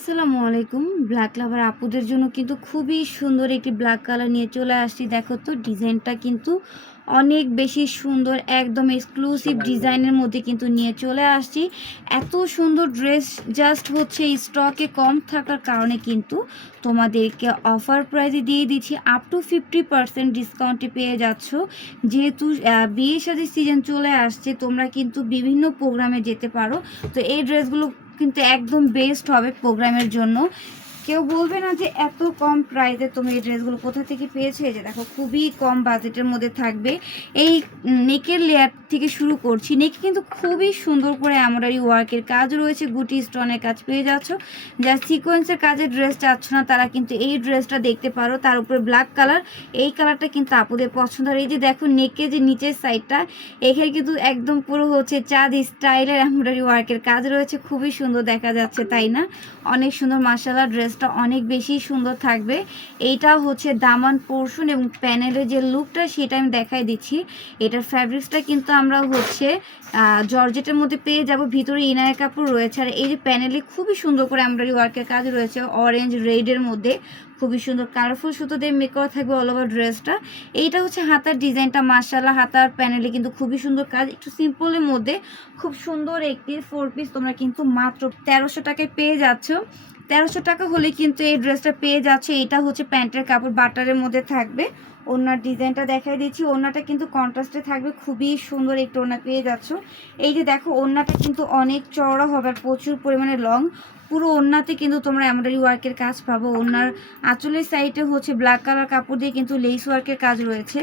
আসসালামু আলাইকুম। ব্ল্যাক লাভার আপুদের জন্য কিন্তু খুবই সুন্দর একটি ব্ল্যাক কালার নিয়ে চলে আসছি। দেখো তো ডিজাইনটা কিন্তু অনেক বেশি সুন্দর, একদম এক্সক্লুসিভ ডিজাইনের মধ্যে কিন্তু নিয়ে চলে আসছি। এত সুন্দর ড্রেস জাস্ট হচ্ছে স্টকে কম থাকার কারণে কিন্তু তোমাদেরকে অফার প্রাইজে দিয়ে দিচ্ছি। আপ টু 50% ডিসকাউন্টে পেয়ে যাচ্ছ। যেহেতু বিয়ে শাদীর সিজন চলে আসছে, তোমরা কিন্তু বিভিন্ন প্রোগ্রামে যেতে পারো। তো এই ড্রেসগুলো কিন্তু একদম বেস্ট হবে প্রোগ্রামের জন্য। কেউ বলবে না যে এত কম প্রাইসে তুমি এই ড্রেসগুলো কোথা থেকে পেয়েছো। এই যে দেখো খুবই কম বাজেটের মধ্যে থাকবে। এই নেকের লেয়ার থেকে শুরু করছি। নেকে কিন্তু খুবই সুন্দর করে এমব্রয়ডারি ওয়ার্কের কাজ রয়েছে, গুটি স্টোনের কাজ পেয়ে যাচ্ছ। যা সিকোয়েন্সের কাজের ড্রেস চাচ্ছ না তারা কিন্তু এই ড্রেসটা দেখতে পারো। তার উপরে ব্ল্যাক কালার, এই কালারটা কিন্তু আপুদের পছন্দ। আর এই যে দেখো নেকে যে নিচের সাইডটা, এখানে কিন্তু একদম পুরো হচ্ছে চাঁদ স্টাইলের এমব্রয়ডারি ওয়ার্কের কাজ রয়েছে। খুবই সুন্দর দেখা যাচ্ছে, তাই না? অনেক সুন্দর মাশাআল্লাহ, ড্রেসটা অনেক বেশি সুন্দর থাকবে। এইটা হচ্ছে দামান পোর্শন এবং প্যানেলের যে লুকটা সেটা আমি দেখাই দিচ্ছি। এটার ফ্যাব্রিক্সটা কিন্তু আমরা হচ্ছে জর্জেটের মধ্যে পেয়ে যাব, ভিতরে ইনার কাপড় রয়েছে। আর এই যে প্যানেলে খুবই সুন্দর করে এমব্রয়ডারি ওয়ার্কের কাজ রয়েছে অরেঞ্জ রেডের মধ্যে। খুবই সুন্দর কালারফুল সুতো দিয়ে মেক করা থাকবে অল ওভার ড্রেসটা। এইটা হচ্ছে হাতার ডিজাইনটা, মাশাআল্লাহ হাতার প্যানেলে কিন্তু খুবই সুন্দর কাজ, একটু সিম্পলের মধ্যে খুব সুন্দর একটি 4 পিস তোমরা কিন্তু মাত্র 1300 টাকায় পেয়ে যাচ্ছ। 1300 টাকা হলে কিন্তু এই ড্রেসটা পেয়ে যাচ্ছে। এটা হচ্ছে প্যান্টের কাপড়, বাটারের মধ্যে থাকবে। ওনার ডিজাইনটা দেখাই দিচ্ছি। ওনাটা কিন্তু কন্ট্রাস্টে থাকবে, খুবই সুন্দর একটু ওনা পেয়ে যাচ্ছ। এই যে দেখো ওনাটা কিন্তু অনেক চওড়া হবে আর প্রচুর পরিমাণে লং। পুরো ওড়নাতে কিন্তু তোমরা এমব্রয়ডারি ওয়ার্কের কাজ পাবো। ওড়নার আঁচলের সাইডে হচ্ছে ব্ল্যাক কালার কাপড় দিয়ে কিন্তু লেস ওয়ার্কের কাজ রয়েছে।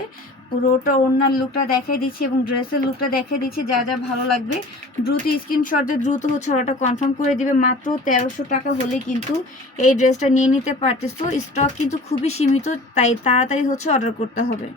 পুরোটা ওড়নার লুকটা দেখাই দিচ্ছি এবং ড্রেসের লুকটা দেখাই দিচ্ছি। যা যা ভালো লাগবে দ্রুত স্ক্রিনশট দিয়ে দ্রুত হচ্ছে অর্ডারটা কনফার্ম করে দিবে। মাত্র 1300 টাকা হলে কিন্তু এই ড্রেসটা নিয়ে নিতে পারতেছো। স্টক কিন্তু খুবই সীমিত, তাই তাড়াতাড়ি হচ্ছে অর্ডার করতে হবে।